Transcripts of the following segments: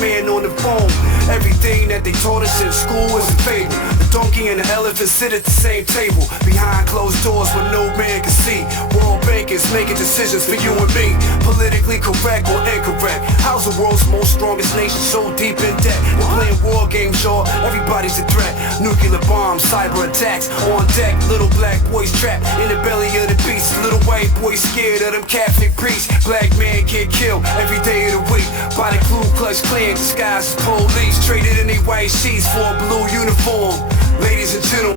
man on the phone. Everything that they taught us in school was a fable. The donkey and the elephant sit at the same table, behind closed doors where no man can see. World bankers making decisions for you and me, politically correct or incorrect. How's the world's most strongest nation so deep in debt? We're playing war games, y'all, everybody's a threat. Nuclear bombs, cyber attacks, on deck. Little black boys trapped in the belly of the beast. Little white boys scared of them Catholic priests. Black man get killed every day of the week by the Ku Klux Klan disguised as police. Traded in their white sheets for a blue uniform. Ladies and gentlemen.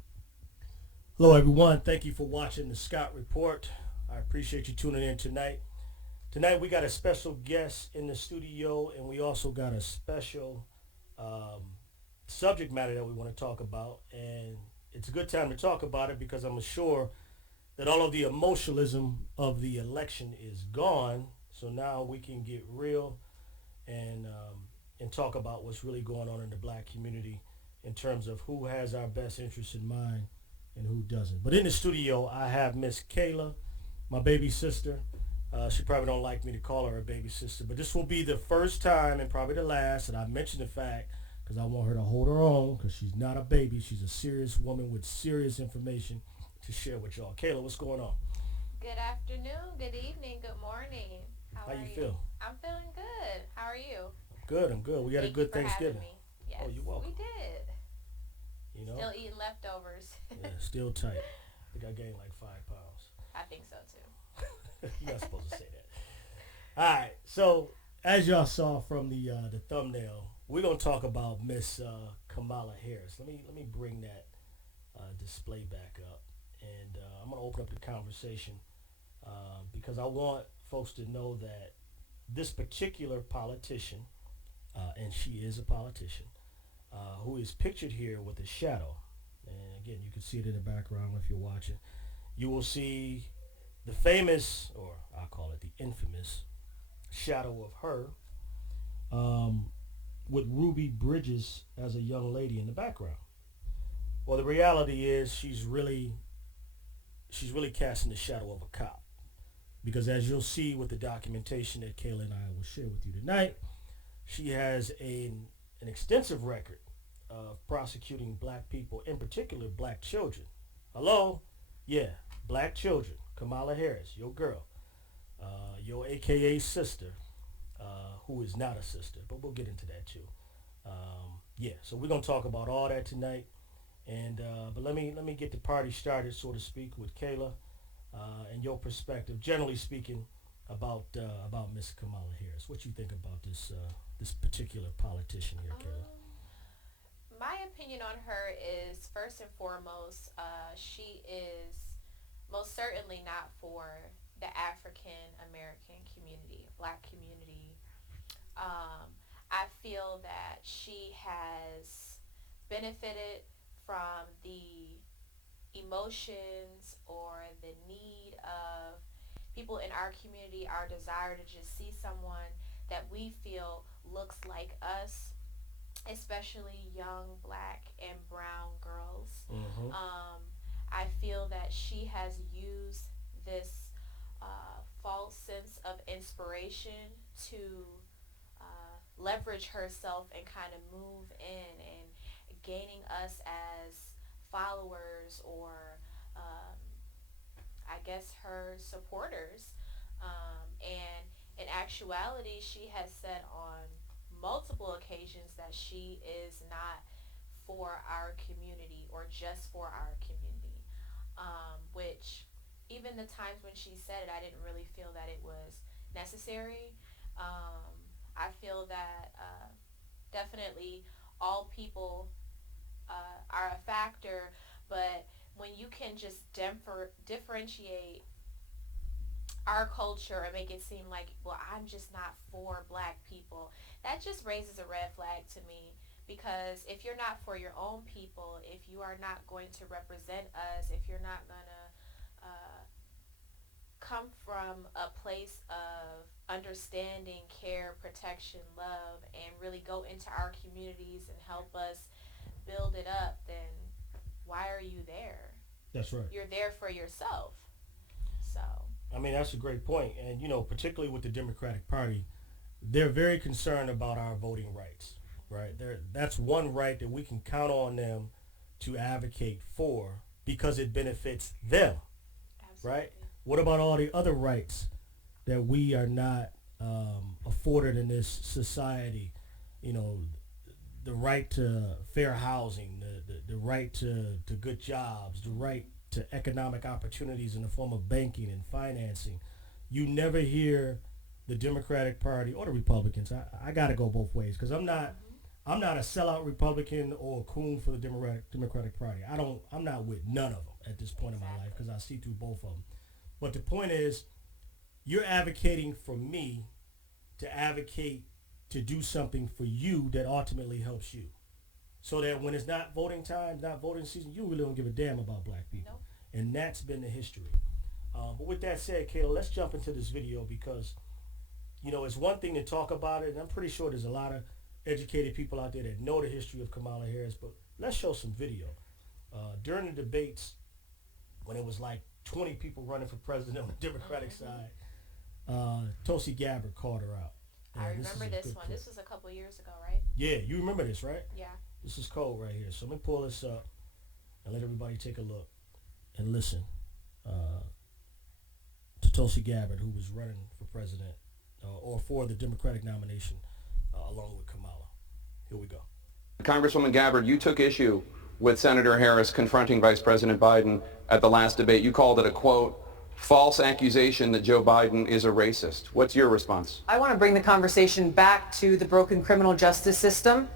Hello everyone, thank you for watching the Scott Report. I appreciate you tuning in tonight. Tonight we got a special guest in the studio, and we also got a special subject matter that we want to talk about. And it's a good time to talk about it because I'm sure that all of the emotionalism of the election is gone. So now we can get real and talk about what's really going on in the black community in terms of who has our best interests in mind and who doesn't. But in the studio, I have Miss Kayla, my baby sister. She probably don't like me to call her a baby sister, but this will be the first time and probably the last that I mention the fact, because I want her to hold her own, because she's not a baby. She's a serious woman with serious information to share with y'all. Kayla, what's going on? Good afternoon, good evening, good morning. How you feel? I'm feeling good. How are you? I'm good. We had a good Thanksgiving. Yes, oh, you're welcome. We did. You know? Still eating leftovers. Yeah, still tight. I think I gained like 5 pounds. I think so too. You're not supposed to say that. All right. So as y'all saw from the thumbnail, we're gonna talk about Miss Kamala Harris. Let me bring that display back up, and I'm gonna open up the conversation because I want folks to know that this particular politician, and she is a politician, who is pictured here with a shadow. And again, you can see it in the background if you're watching. You will see the famous, or I'll call it the infamous, shadow of her with Ruby Bridges as a young lady in the background. Well, the reality is she's really casting the shadow of a cop. Because as you'll see with the documentation that Kayla and I will share with you tonight, she has an extensive record of prosecuting black people, in particular black children. Hello? Yeah, black children. Kamala Harris, your girl, your AKA sister, who is not a sister, but we'll get into that too. Yeah, so we're gonna talk about all that tonight, and but let me get the party started, so to speak, with Kayla and your perspective, generally speaking, about Miss Kamala Harris. What you think about this particular politician here, Kayla? My opinion on her is, first and foremost, she is most certainly not for the African American community, black community. I feel that she has benefited from the emotions or the need of people in our community, our desire to just see someone that we feel looks like us, especially young black and brown girls. Mm-hmm. I feel that she has used this false sense of inspiration to leverage herself and kind of move in and gaining us as followers, or I guess her supporters. And in actuality, she has said on multiple occasions that she is not for our community or just for our community, which even the times when she said it, I didn't really feel that it was necessary. I feel that definitely all people are a factor, but when you can just differentiate our culture and make it seem like, well, I'm just not for black people, that just raises a red flag to me. Because if you're not for your own people, if you are not going to represent us, if you're not going to come from a place of understanding, care, protection, love, and really go into our communities and help us build it up, then why are you there? That's right. You're there for yourself. So I mean, that's a great point. And, you know, particularly with the Democratic Party, they're very concerned about our voting rights, right? That's one right that we can count on them to advocate for because it benefits them, Absolutely. right? What about all the other rights that we are not afforded in this society? You know, the right to fair housing, the right to good jobs, the right to economic opportunities in the form of banking and financing. You never hear the Democratic Party or the Republicans. I got to go both ways because I'm not a sellout Republican or a coon for the Democratic Party. I'm not with none of them at this point in my life because I see through both of them. But the point is, you're advocating for me to advocate to do something for you that ultimately helps you. So that when it's not voting time, not voting season, you really don't give a damn about black people. Nope. And that's been the history. But with that said, Kayla, let's jump into this video because, you know, it's one thing to talk about it, and I'm pretty sure there's a lot of educated people out there that know the history of Kamala Harris, but let's show some video. During the debates, when it was like 20 people running for president on the Democratic side, Tulsi Gabbard called her out. I remember this one. This was a couple years ago, right? Yeah, you remember this, right? Yeah. This is cold right here. So let me pull this up and let everybody take a look and listen to Tulsi Gabbard, who was running for president or for the Democratic nomination along with Kamala. Here we go. Congresswoman Gabbard, you took issue with Senator Harris confronting Vice President Biden at the last debate. You called it a, quote, false accusation that Joe Biden is a racist. What's your response? I want to bring the conversation back to the broken criminal justice system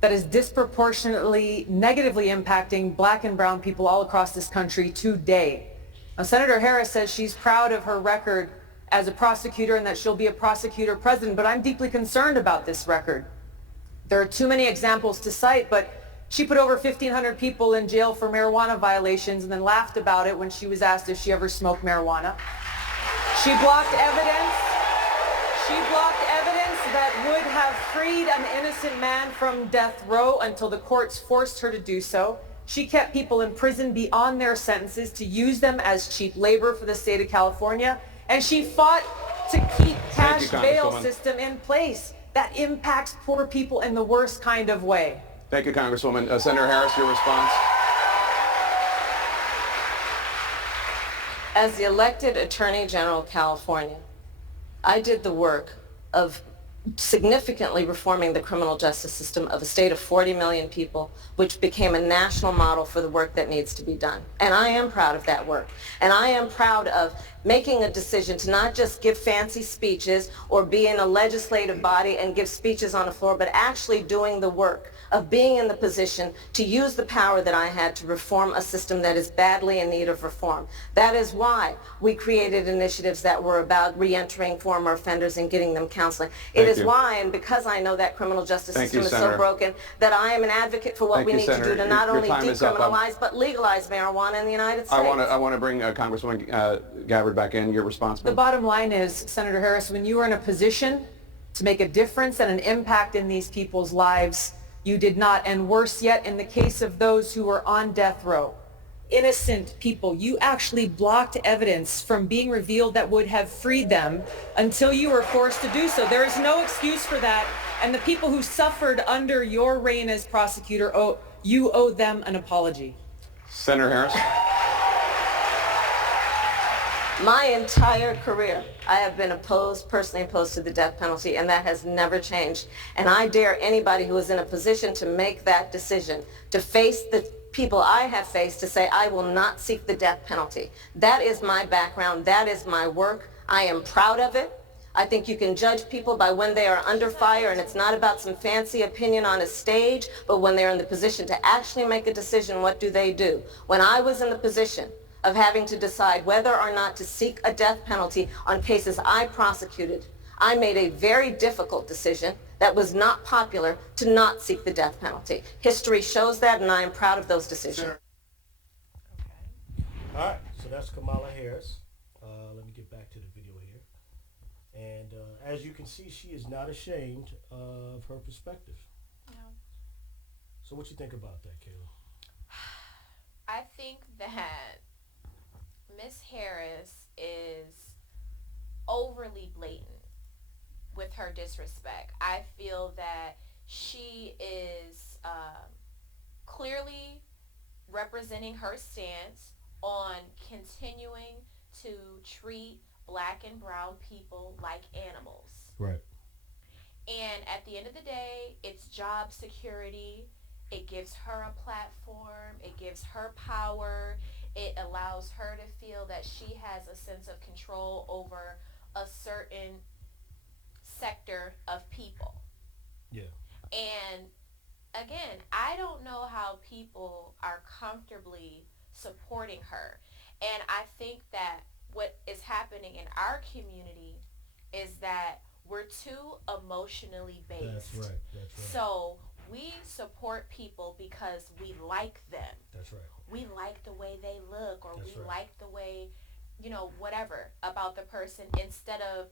that is disproportionately negatively impacting black and brown people all across this country today. Now, Senator Harris says she's proud of her record as a prosecutor and that she'll be a prosecutor president, but I'm deeply concerned about this record. There are too many examples to cite, but she put over 1,500 people in jail for marijuana violations and then laughed about it when she was asked if she ever smoked marijuana. She blocked evidence. She blocked evidence that would have freed an innocent man from death row until the courts forced her to do so. She kept people in prison beyond their sentences to use them as cheap labor for the state of California. And she fought to keep cash bail system in place that impacts poor people in the worst kind of way. Thank you, Congresswoman. Senator Harris, your response? As the elected Attorney General of California, I did the work of significantly reforming the criminal justice system of a state of 40 million people, which became a national model for the work that needs to be done. And I am proud of that work. And I am proud of making a decision to not just give fancy speeches or be in a legislative body and give speeches on the floor, but actually doing the work of being in the position to use the power that I had to reform a system that is badly in need of reform. That is why we created initiatives that were about reentering former offenders and getting them counseling. It is why, and because I know that criminal justice system is so broken, that I am an advocate for what we need to do to not only decriminalize but legalize marijuana in the United States. I want to bring Congresswoman Gabbard back in. Your response, The bottom line is, Senator Harris, when you are in a position to make a difference and an impact in these people's lives, you did not, and worse yet, in the case of those who were on death row, innocent people, you actually blocked evidence from being revealed that would have freed them until you were forced to do so. There is no excuse for that, and the people who suffered under your reign as prosecutor, you owe them an apology. Senator Harris. My entire career, I have been personally opposed to the death penalty, and that has never changed. And I dare anybody who is in a position to make that decision, to face the people I have faced, to say, I will not seek the death penalty. That is my background. That is my work. I am proud of it. I think you can judge people by when they are under fire, and it's not about some fancy opinion on a stage, but when they're in the position to actually make a decision, what do they do? When I was in the position of having to decide whether or not to seek a death penalty on cases I prosecuted, I made a very difficult decision that was not popular to not seek the death penalty. History shows that, and I am proud of those decisions. Okay. All right, so that's Kamala Harris. Let me get back to the video here. And as you can see, she is not ashamed of her perspective. No. So what you think about that, Kayla? I think that Miss Harris is overly blatant. with her disrespect. I feel that she is clearly representing her stance on continuing to treat black and brown people like animals. Right. And at the end of the day, it's job security. It gives her a platform. It gives her power. It allows her to feel that she has a sense of control over a certain sector of people. Yeah. And again, I don't know how people are comfortably supporting her. And I think that what is happening in our community is that we're too emotionally based. That's right. That's right. So we support people because we like them. That's right. We like the way they look, or That's we right. like the way, whatever about the person, instead of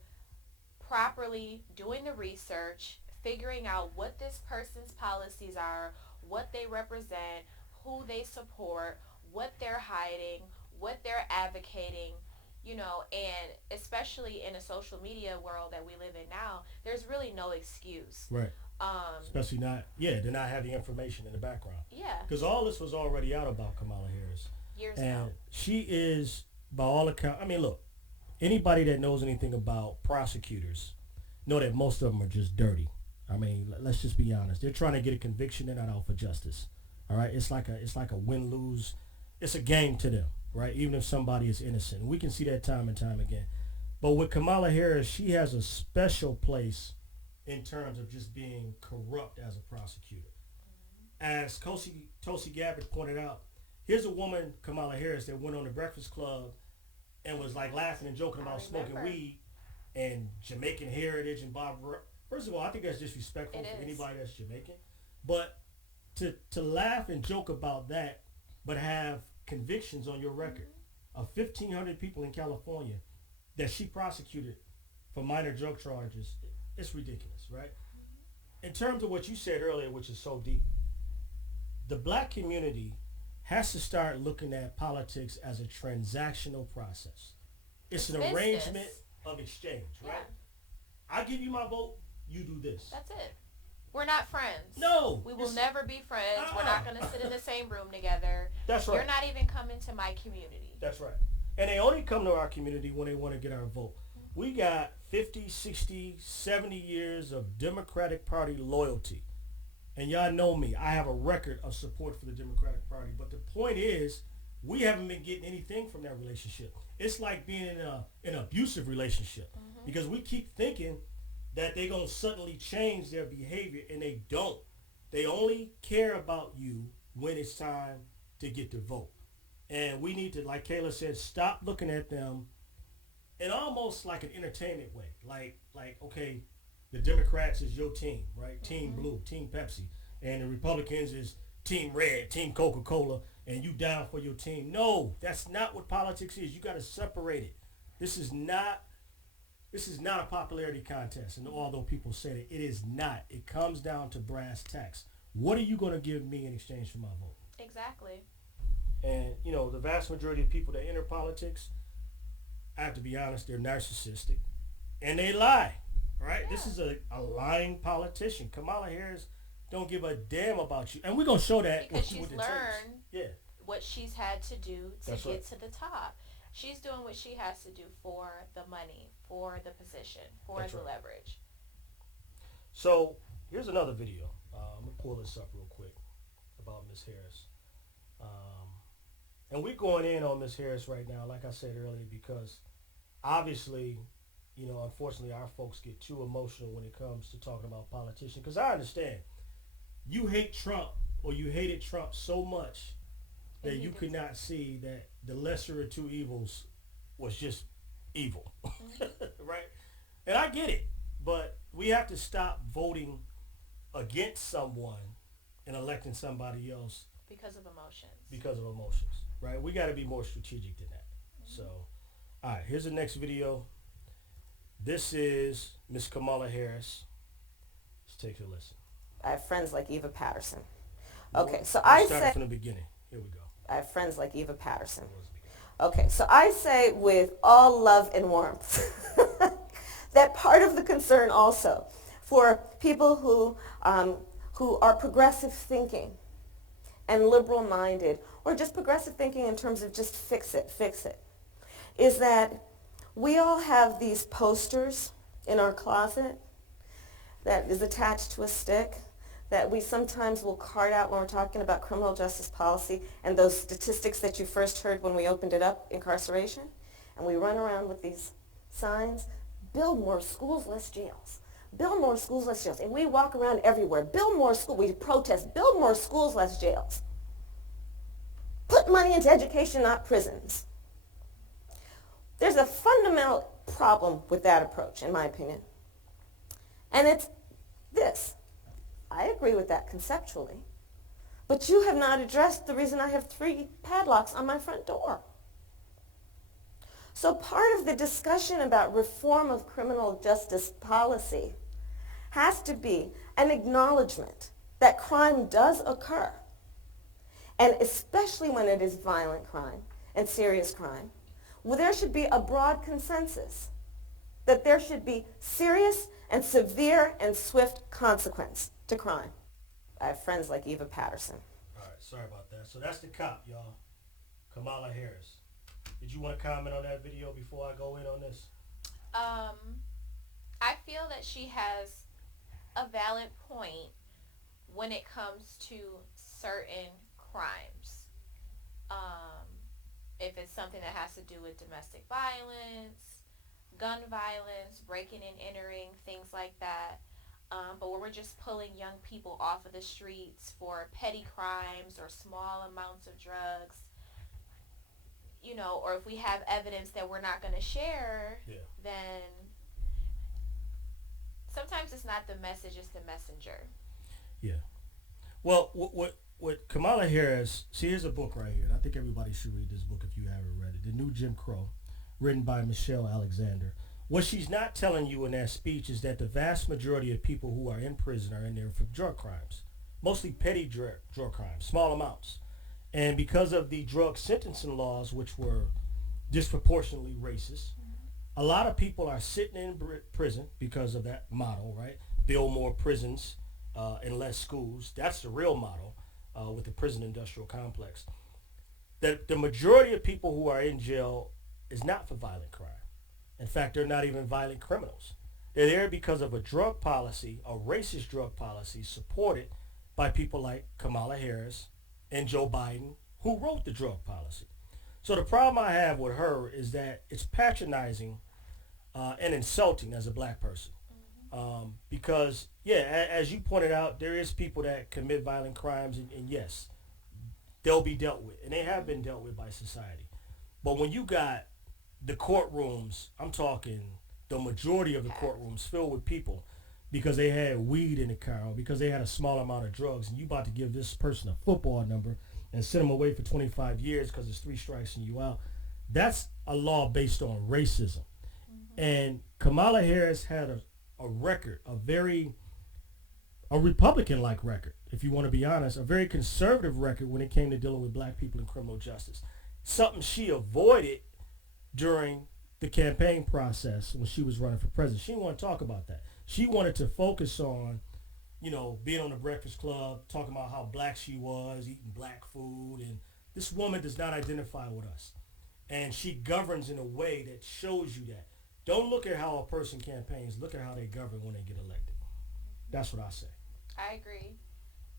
properly doing the research, figuring out what this person's policies are, what they represent, who they support, what they're hiding, what they're advocating, and especially in a social media world that we live in now, there's really no excuse. Right. Especially they're not having information in the background. Yeah. Because all this was already out about Kamala Harris. Years and ago. She is, by all accounts, look, anybody that knows anything about prosecutors know that most of them are just dirty. Let's just be honest. They're trying to get a conviction. They're not out for justice. All right. It's like a win-lose. It's a game to them, right? Even if somebody is innocent. We can see that time and time again. But with Kamala Harris, she has a special place in terms of just being corrupt as a prosecutor. As Tulsi Gabbard pointed out, here's a woman, Kamala Harris, that went on the Breakfast Club and was like laughing and joking about smoking weed and Jamaican heritage and Bob. First of all, I think that's disrespectful for anybody that's Jamaican. But to laugh and joke about that, but have convictions on your record of 1,500 people in California that she prosecuted for minor drug charges, it's ridiculous, right? In terms of what you said earlier, which is so deep, the black community has to start looking at politics as a transactional process. It's an business. Arrangement of exchange, right? Yeah. I give you my vote, you do this. That's it. We're not friends. No. We will never be friends. We're not going to sit in the same room together. That's right. You're not even coming to my community. That's right. And they only come to our community when they want to get our vote. We got 50, 60, 70 years of Democratic Party loyalty. And y'all know me. I have a record of support for the Democratic Party. But the point is, we haven't been getting anything from that relationship. It's like being in an abusive relationship. Because we keep thinking that they're going to suddenly change their behavior, and they don't. They only care about you when it's time to get the vote. And we need to, like Kayla said, stop looking at them in almost like an entertainment way. Like okay, the Democrats is your team, right? Team Blue, Team Pepsi. And the Republicans is Team Red, Team Coca-Cola, and you down for your team. No, that's not what politics is. You got to separate it. This is not a popularity contest, and although people say that, it is not. It comes down to brass tacks. What are you going to give me in exchange for my vote? Exactly. And, the vast majority of people that enter politics, I have to be honest, they're narcissistic. And they lie, right? Yeah. This is a lying politician. Kamala Harris don't give a damn about you. And we're going to show that. Because she's learned what she's had to do to get to the top. She's doing what she has to do for the money, for the position, for the leverage. So here's another video. I'm going to pull this up real quick about Ms. Harris. And we're going in on Ms. Harris right now, like I said earlier, because obviously, unfortunately, our folks get too emotional when it comes to talking about politicians. Because I understand. You hate Trump, or you hated Trump so much that you could not see that the lesser of two evils was just evil, right? And I get it, but we have to stop voting against someone and electing somebody else because of emotions. Right? We got to be more strategic than that. So, all right, here's the next video. This is Miss Kamala Harris. Let's take a listen. I have friends like Eva Patterson. We'll start from the beginning. Here we go. I have friends like Eva Patterson. Okay, so I say with all love and warmth that part of the concern also for people who are progressive thinking and liberal-minded, or just progressive thinking in terms of just fix it, is that we all have these posters in our closet that is attached to a stick that we sometimes will cart out when we're talking about criminal justice policy and those statistics that you first heard when we opened it up, incarceration. And we run around with these signs, build more schools, less jails. Build more schools, less jails. And we walk around everywhere. Build more schools. We protest. Build more schools, less jails. Put money into education, not prisons. There's a fundamental problem with that approach, in my opinion. And it's this. I agree with that conceptually. But you have not addressed the reason I have 3 padlocks on my front door. So part of the discussion about reform of criminal justice policy has to be an acknowledgement that crime does occur, and especially when it is violent crime and serious crime, well, there should be a broad consensus that there should be serious and severe and swift consequence to crime. I have friends like Eva Patterson. All right, sorry about that. So that's the cop, y'all. Kamala Harris. Did you want to comment on that video before I go in on this? I feel that she has a valid point when it comes to certain crimes. If it's something that has to do with domestic violence, gun violence, breaking and entering, things like that. But when we're just pulling young people off of the streets for petty crimes or small amounts of drugs, you know, or if we have evidence that we're not going to share, then sometimes it's not the message, it's the messenger. Yeah. Well, what Kamala Harris, see, here's a book right here. And I think everybody should read this book if you haven't read it. The New Jim Crow, written by Michelle Alexander. What she's not telling you in that speech is that the vast majority of people who are in prison are in there for drug crimes, mostly petty drug crimes, small amounts. And because of the drug sentencing laws, which were disproportionately racist, a lot of people are sitting in prison because of that model, right? Build more prisons and less schools. That's the real model with the prison industrial complex. That the majority of people who are in jail is not for violent crime. In fact, they're not even violent criminals. They're there because of a drug policy, a racist drug policy supported by people like Kamala Harris and Joe Biden, who wrote the drug policy. So the problem I have with her is that it's patronizing and insulting as a black person. Because, yeah, as you pointed out, there is people that commit violent crimes, and yes, they'll be dealt with, and they have been dealt with by society. But when you got the courtrooms, I'm talking the majority of the courtrooms filled with people because they had weed in the car or because they had a small amount of drugs, and you about to give this person a football number and send them away for 25 years because it's 3 strikes and you out, that's a law based on racism. And Kamala Harris had a record, a Republican-like record, if you want to be honest, a very conservative record when it came to dealing with black people in criminal justice. Something she avoided during the campaign process when she was running for president. She didn't want to talk about that. She wanted to focus on, you know, being on the Breakfast Club, talking about how black she was, eating black food, and this woman does not identify with us. And she governs in a way that shows you that. Don't look at how a person campaigns, look at how they govern when they get elected. That's what I say. I agree.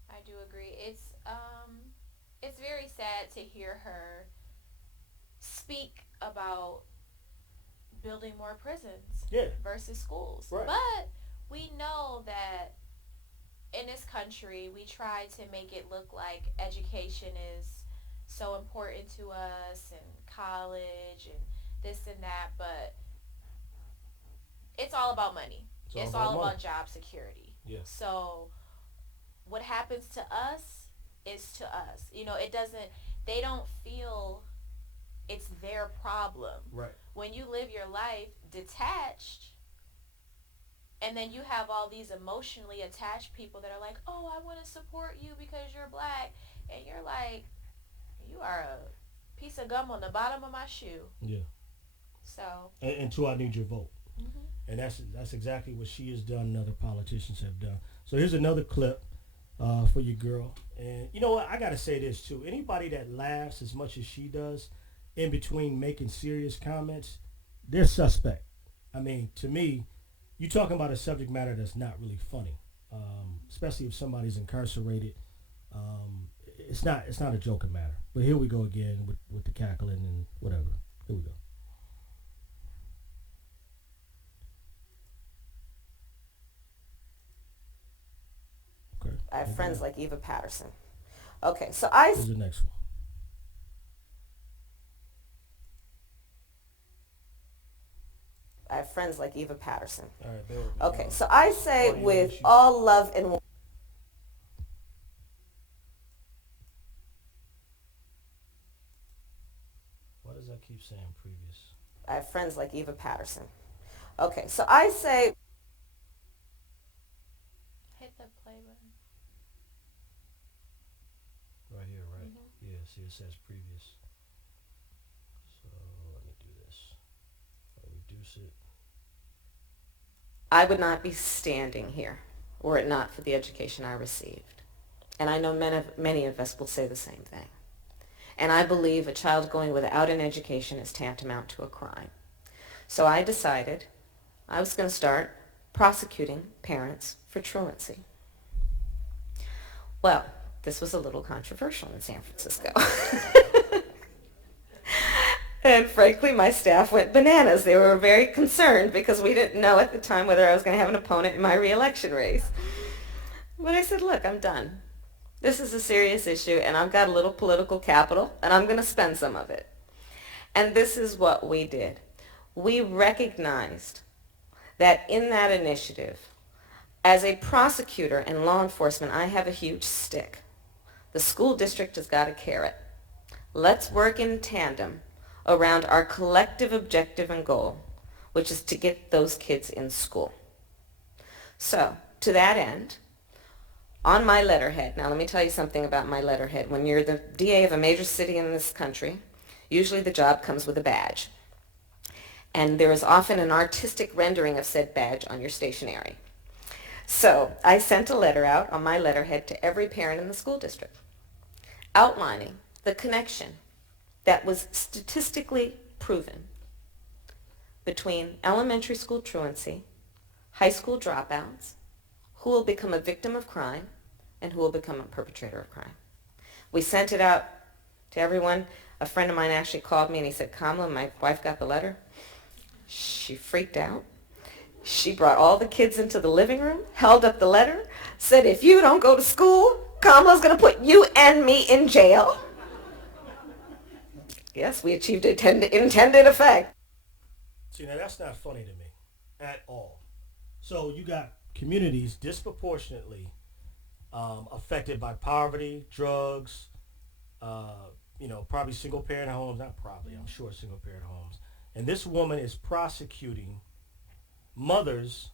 I do agree. It's very sad to hear her speak about building more prisons versus schools. Right. But we know that in this country, we try to make it look like education is so important to us and college and this and that, but it's all about money. It's all about job security. Yeah. So what happens to us is to us. You know, they don't feel it's their problem. Right. When you live your life detached, and then you have all these emotionally attached people that are like, oh, I want to support you because you're black, and you're like, you are a piece of gum on the bottom of my shoe. Yeah. So. And two, I need your vote. And that's exactly what she has done and other politicians have done. So here's another clip for your girl. And you know what? I got to say this too. Anybody that laughs as much as she does in between making serious comments, they're suspect. I mean, to me, you're talking about a subject matter that's not really funny, especially if somebody's incarcerated. It's not a joking matter. But here we go again with the cackling and whatever. Here we go. Okay. I have friends like Eva Patterson. Okay, so I... Here's the next one. I have friends like Eva Patterson. All right, bear with me. Okay, so I say Audio with issues. all love and... Why does that keep saying previous? I have friends like Eva Patterson. Okay, so I say... Hit the play button. Right here, right? Yeah, see it says previous. So let me do this. I'll reduce it. I would not be standing here were it not for the education I received. And I know many of us will say the same thing. And I believe a child going without an education is tantamount to a crime. So I decided I was going to start prosecuting parents for truancy. Well, this was a little controversial in San Francisco. And frankly, my staff went bananas. They were very concerned because we didn't know at the time whether I was going to have an opponent in my re-election race. But I said, look, I'm done. This is a serious issue, and I've got a little political capital, and I'm going to spend some of it. And this is what we did. We recognized that in that initiative, as a prosecutor and law enforcement, I have a huge stick. The school district has got a carrot. Let's work in tandem around our collective objective and goal, which is to get those kids in school. So, to that end, on my letterhead, now let me tell you something about my letterhead. When you're the DA of a major city in this country, usually the job comes with a badge. And there is often an artistic rendering of said badge on your stationery. So I sent a letter out on my letterhead to every parent in the school district, outlining the connection that was statistically proven between elementary school truancy, high school dropouts, who will become a victim of crime, and who will become a perpetrator of crime. We sent it out to everyone. A friend of mine actually called me and he said, Kamala, my wife got the letter. She freaked out. She brought all the kids into the living room, held up the letter, said, if you don't go to school, Kamala's going to put you and me in jail. Yes, we achieved intended effect. See, now that's not funny to me at all. So you got communities disproportionately affected by poverty, drugs, probably single-parent homes. Not probably, I'm sure single-parent homes. And this woman is prosecuting mothers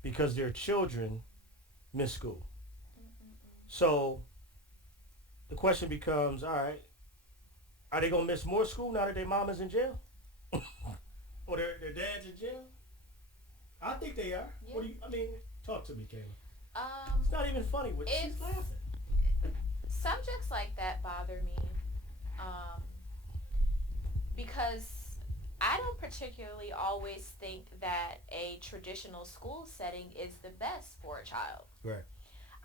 because their children miss school. So the question becomes, all right, are they going to miss more school now that their mama's in jail? Or their dad's in jail? I think they are. Yeah. Talk to me, Kayla. It's not even funny. She's laughing. Subjects like that bother me because I don't particularly always think that a traditional school setting is the best for a child. Right.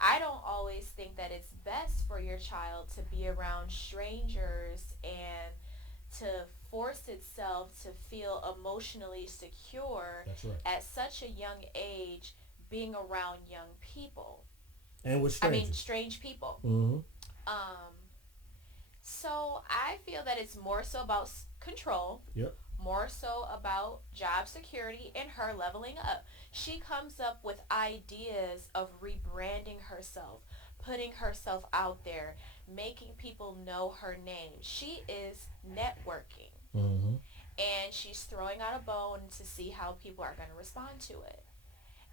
I don't always think that it's best for your child to be around strangers and to force itself to feel emotionally secure. That's right. At such a young age, being around young people. And with strangers. Strange people. Mm-hmm. So I feel that it's more so about control. Yep. More so about job security and her leveling up. She comes up with ideas of rebranding herself, putting herself out there, making people know her name. She is networking. Mm-hmm. And she's throwing out a bone to see how people are going to respond to it.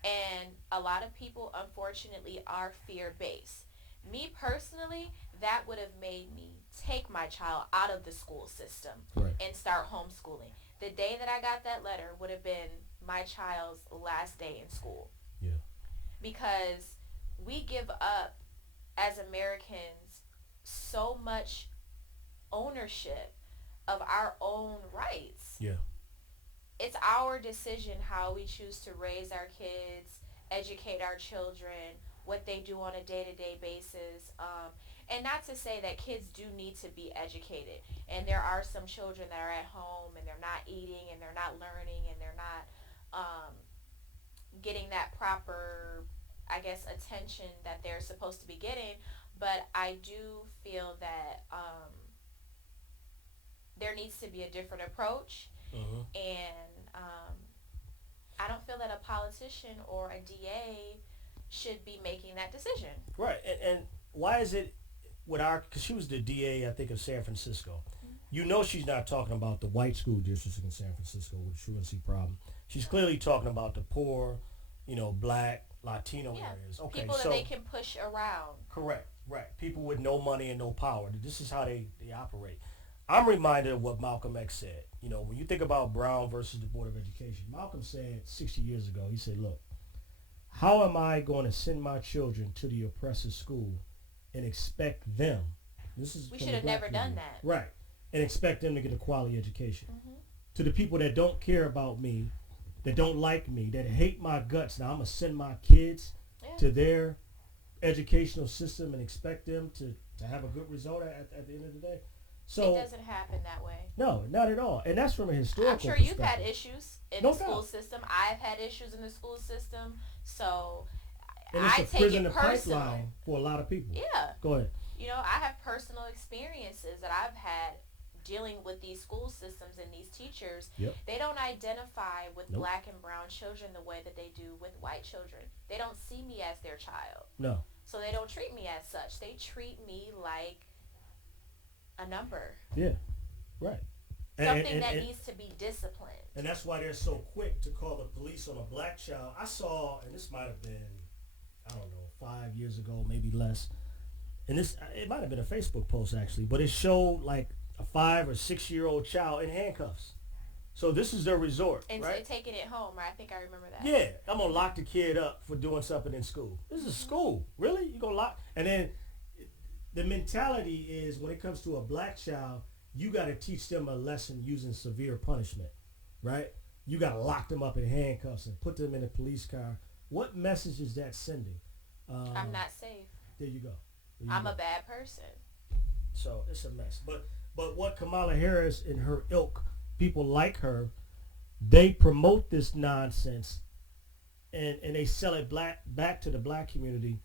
And a lot of people, unfortunately, are fear-based. Me personally, that would have made me take my child out of the school system right. and start homeschooling. The day that I got that letter would have been my child's last day in school. Yeah. Because we give up as Americans so much ownership of our own rights. Yeah. It's our decision how we choose to raise our kids, educate our children, what they do on a day-to-day basis. And not to say that kids do need to be educated. And there are some children that are at home and they're not eating and they're not learning and they're not getting that proper, I guess, attention that they're supposed to be getting. But I do feel that there needs to be a different approach. And I don't feel that a politician or a DA should be making that decision. Right. And why is it with our, because she was the DA, I think, of San Francisco. You know she's not talking about the white school districts in San Francisco with the truancy problem. She's clearly talking about the poor, black, Latino areas. Okay, people that so they can push around. Correct, right. People with no money and no power. This is how they operate. I'm reminded of what Malcolm X said. When you think about Brown versus the Board of Education, Malcolm said 60 years ago, he said, look, how am I going to send my children to the oppressive school and expect them, this is we should have never done that. Right, and expect them to get a quality education. To the people that don't care about me, that don't like me, that hate my guts, now I'm going to send my kids to their educational system and expect them to have a good result at the end of the day. So it doesn't happen that way. No, not at all. And that's from a historical I'm sure perspective. you've had issues in the school system. I've had issues in the school system. So and it's I a take prison it to personal. pipeline for a lot of people. Yeah. Go ahead. I have personal experiences that I've had dealing with these school systems and these teachers. Yep. They don't identify with Nope. black and brown children the way that they do with white children. They don't see me as their child. No. So they don't treat me as such. They treat me like a number. Yeah. Right. Something that needs to be disciplined. And that's why they're so quick to call the police on a black child. I saw, and this might have been, I don't know, 5 years ago, maybe less. And it might have been a Facebook post actually, but it showed like a 5 or 6 year old child in handcuffs. So this is their resort, and right? taking it home, right? I think I remember that. Yeah, I'm gonna lock the kid up for doing something in school. This is school, really? You gonna lock? And then the mentality is when it comes to a black child, you got to teach them a lesson using severe punishment, right? You got to lock them up in handcuffs and put them in a police car. What message is that sending? I'm not safe. There you go. I'm a bad person. So it's a mess. But what Kamala Harris and her ilk, people like her, they promote this nonsense and they sell it back to the black community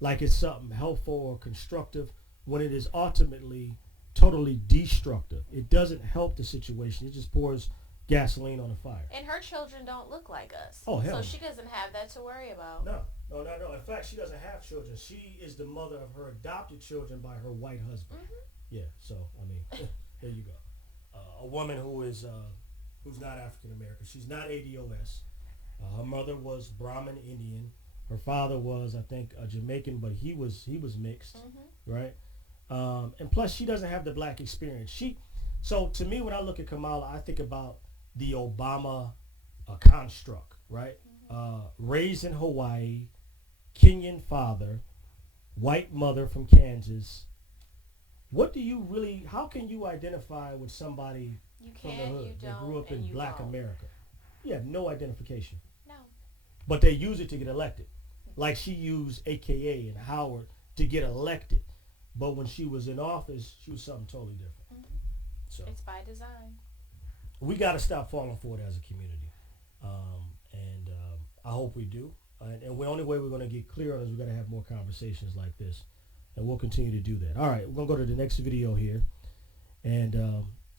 like it's something helpful or constructive when it is ultimately totally destructive. It doesn't help the situation. It just pours gasoline on the fire. And her children don't look like us. Oh, hell. So she doesn't have that to worry about. No. In fact, she doesn't have children. She is the mother of her adopted children by her white husband. Yeah, so, I mean, there you go. A woman who's not African American. She's not ADOS. Her mother was Brahmin Indian. Her father was, I think, a Jamaican, but he was mixed, right? And plus, she doesn't have the black experience. So to me, when I look at Kamala, I think about the Obama construct, right? Raised in Hawaii, Kenyan father, white mother from Kansas. What do you really? How can you identify with somebody from the hood that grew up in black America? You have no identification. No. But they use it to get elected. Like she used AKA and Howard to get elected. But when she was in office, she was something totally different. So it's by design. We got to stop falling for it as a community. And I hope we do. And the only way we're going to get clear on it is we're going to have more conversations like this. And we'll continue to do that. All right, we're going to go to the next video here. And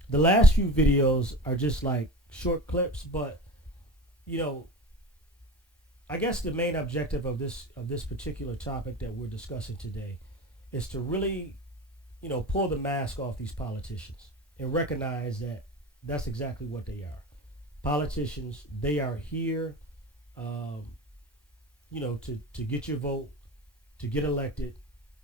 the last few videos are just like short clips. But, I guess the main objective of this particular topic that we're discussing today is to really, pull the mask off these politicians and recognize that that's exactly what they are. Politicians, they are here, to get your vote, to get elected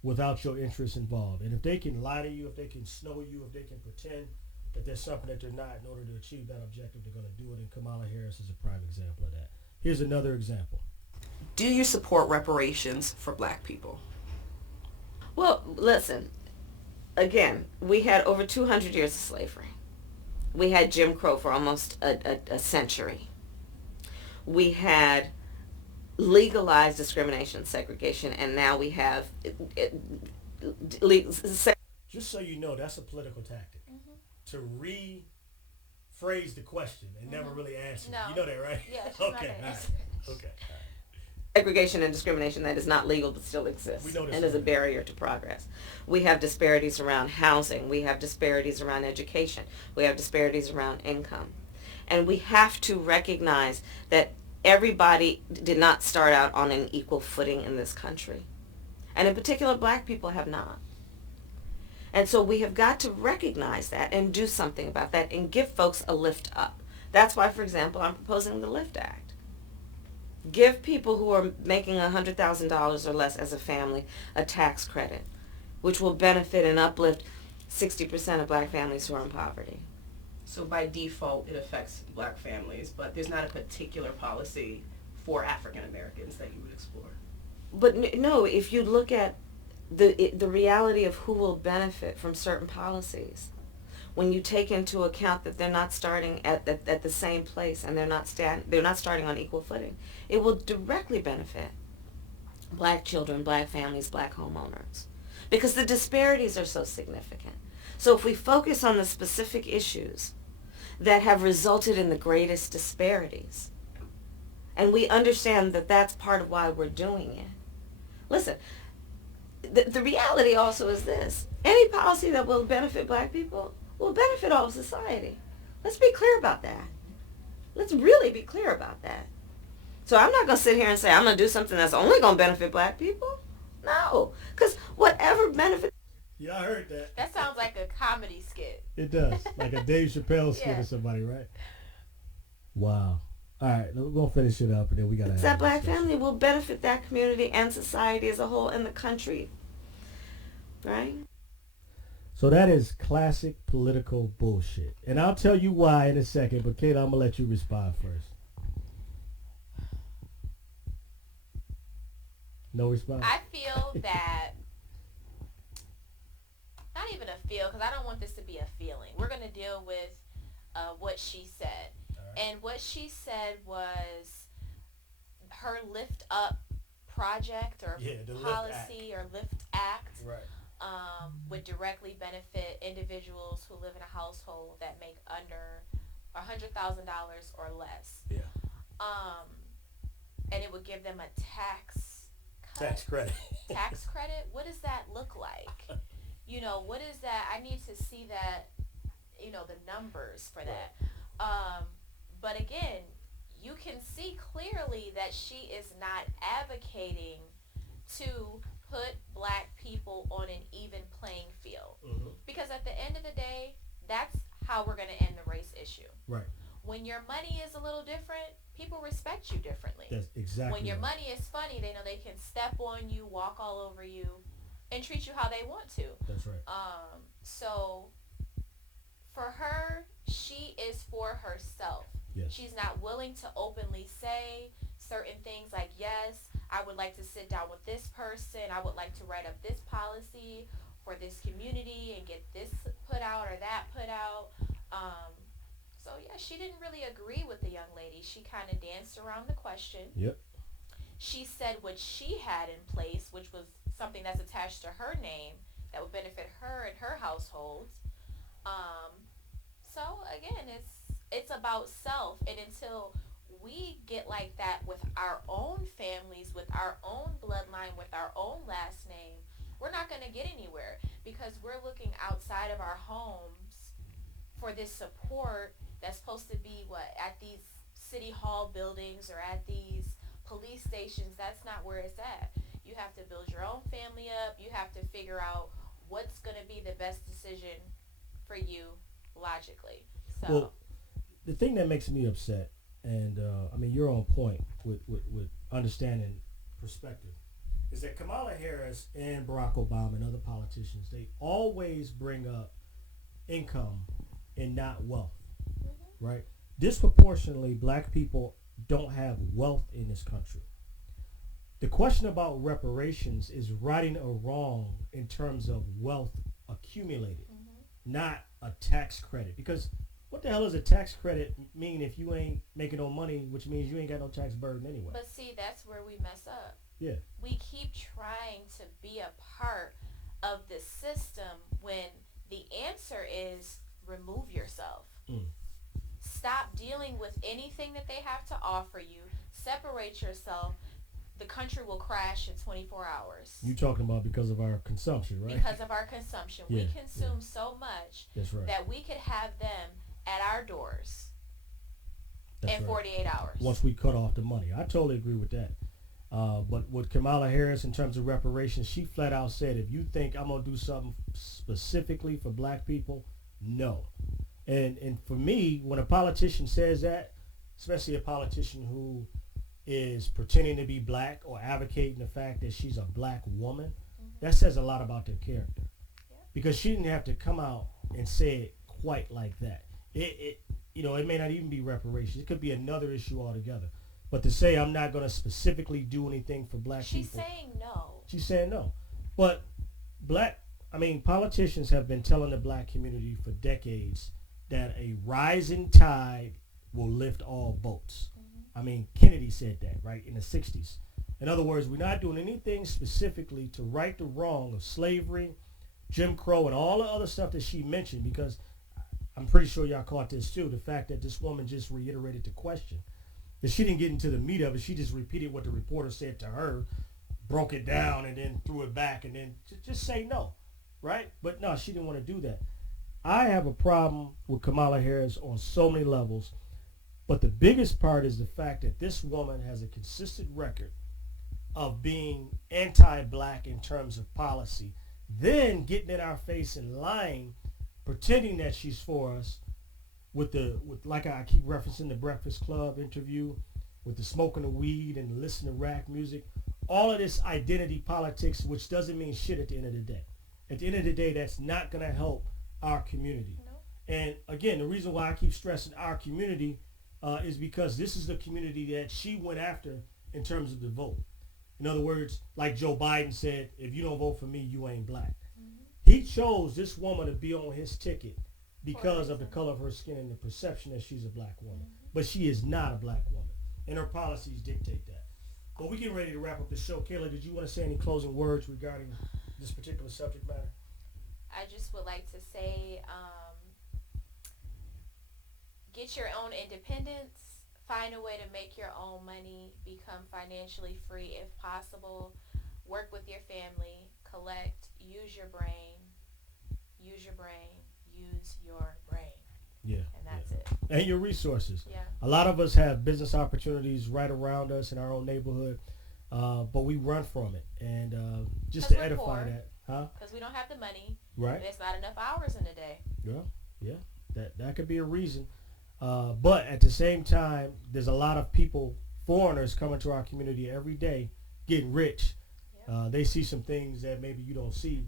without your interests involved. And if they can lie to you, if they can snow you, if they can pretend that there's something that they're not. In order to achieve that objective, they're going to do it, and Kamala Harris is a prime example of that. Here's another example. Do you support reparations for black people? Well, listen, again, we had over 200 years of slavery. We had Jim Crow for almost a century. We had legalized discrimination, segregation, and now we have Just so you know, that's a political tactic. To rephrase the question and never really answer. No. You know that, right? Yeah, she's not okay, gonna all right. answer. Okay. segregation and discrimination that is not legal but still exists We know this and is a already. barrier to progress. We have disparities around housing. We have disparities around education. We have disparities around income. And we have to recognize that everybody did not start out on an equal footing in this country. And in particular, black people have not. And so we have got to recognize that and do something about that and give folks a lift up. That's why, for example, I'm proposing the LIFT Act. Give people who are making $100,000 or less as a family a tax credit, which will benefit and uplift 60% of black families who are in poverty. So by default, it affects black families, but there's not a particular policy for African Americans that you would explore. But no, if you look at the reality of who will benefit from certain policies, when you take into account that they're not starting at the same place and they're not starting on equal footing, it will directly benefit black children, black families, black homeowners, because the disparities are so significant. So if we focus on the specific issues that have resulted in the greatest disparities, and we understand that that's part of why we're doing it. Listen, the reality also is this: any policy that will benefit black people will benefit all of society. Let's be clear about that. Let's really be clear about that. So I'm not going to sit here and say I'm going to do something that's only going to benefit black people. No, because whatever benefit. Yeah, I heard that. That sounds like a comedy skit. It does. Like a Dave Chappelle skit Yeah. or somebody, right? Wow. All right, we're going to finish it up, and then we got to have That a black discussion. family will benefit that community and society as a whole and the country. Right? So that is classic political bullshit. And I'll tell you why in a second, but Kate, I'm going to let you respond first. No response? I feel that, not even a feel, because I don't want this to be a feeling. We're going to deal with what she said. And what she said was her Lift Up project or the Lift policy or Lift Act Right. would directly benefit individuals who live in a household that make under $100,000 or less. Yeah. And it would give them a tax cut. Tax credit. Tax credit? What does that look like? You know, what is that? I need to see that, you know, the numbers for that. But again, you can see clearly that she is not advocating to put black people on an even playing field. Mm-hmm. Because at the end of the day, that's how we're going to end the race issue. Right. When your money is a little different, people respect you differently. That's exactly When your right. money is funny, they know they can step on you, walk all over you, and treat you how they want to. That's right. So for her, she is for herself. Yes. She's not willing to openly say certain things like, yes, I would like to sit down with this person. I would like to write up this policy for this community and get this put out or that put out. So yeah, she didn't really agree with the young lady. She kind of danced around the question. Yep. She said what she had in place, which was something that's attached to her name that would benefit her and her household. So again, it's about self, and until we get like that with our own families, with our own bloodline, with our own last name, we're not going to get anywhere, because we're looking outside of our homes for this support that's supposed to be at these city hall buildings or at these police stations. That's not where it's at. You have to build your own family up. You have to figure out what's going to be the best decision for you logically. So Well, the thing that makes me upset, and I mean, you're on point with understanding perspective, is that Kamala Harris and Barack Obama and other politicians, they always bring up income and not wealth, right? Disproportionately, black people don't have wealth in this country. The question about reparations is righting a wrong in terms of wealth accumulated, not a tax credit. Because what the hell does a tax credit mean if you ain't making no money, which means you ain't got no tax burden anyway? But see, that's where we mess up. Yeah. We keep trying to be a part of the system when the answer is remove yourself. Stop dealing with anything that they have to offer you. Separate yourself. The country will crash in 24 hours. You talking about because of our consumption, right? Because of our consumption. Yeah, We consume so much That's right. that we could have them at our doors That's in right. 48 hours. Once we cut off the money. I totally agree with that. But with Kamala Harris, in terms of reparations, she flat out said, if you think I'm going to do something specifically for black people, no. And for me, when a politician says that, especially a politician who is pretending to be black or advocating the fact that she's a black woman, that says a lot about their character. Because she didn't have to come out and say it quite like that. It may not even be reparations. It could be another issue altogether. But to say I'm not going to specifically do anything for black people. She's saying no. She's saying no. But politicians have been telling the black community for decades that a rising tide will lift all boats. Kennedy said that, right, in the 60s. In other words, we're not doing anything specifically to right the wrong of slavery, Jim Crow, and all the other stuff that she mentioned, because I'm pretty sure y'all caught this too, the fact that this woman just reiterated the question. That she didn't get into the meat of it. She just repeated what the reporter said to her, broke it down, and then threw it back, and then just say no, right? But no, she didn't want to do that. I have a problem with Kamala Harris on so many levels, but the biggest part is the fact that this woman has a consistent record of being anti-black in terms of policy, then getting in our face and lying, pretending that she's for us, with like I keep referencing the Breakfast Club interview, with the smoking of weed and the listening to rap music, all of this identity politics, which doesn't mean shit at the end of the day. At the end of the day, that's not going to help our community. No. And again, the reason why I keep stressing our community is because this is the community that she went after in terms of the vote. In other words, like Joe Biden said, if you don't vote for me, you ain't black. He chose this woman to be on his ticket because of the color of her skin and the perception that she's a black woman. But she is not a black woman, and her policies dictate that. But we're getting ready to wrap up the show. Kayla, did you want to say any closing words regarding this particular subject matter? I just would like to say, get your own independence, find a way to make your own money, become financially free if possible, work with your family, collect, use your brain, use your brain. Yeah. And that's it. And your resources. Yeah. A lot of us have business opportunities right around us in our own neighborhood, but we run from it. And just to edify that. Because we don't have the money. Right. There's not enough hours in the day. Yeah. That could be a reason. But at the same time, there's a lot of people, foreigners, coming to our community every day, getting rich. Yep. They see some things that maybe you don't see.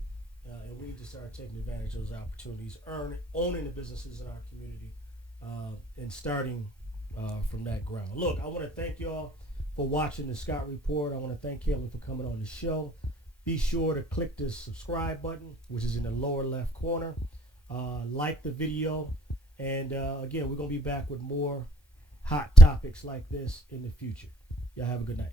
And we need to start taking advantage of those opportunities, owning the businesses in our community, and starting from that ground. Look, I want to thank y'all for watching the Scott Report. I want to thank Kayla for coming on the show. Be sure to click the subscribe button, which is in the lower left corner. Like the video. And again, we're going to be back with more hot topics like this in the future. Y'all have a good night.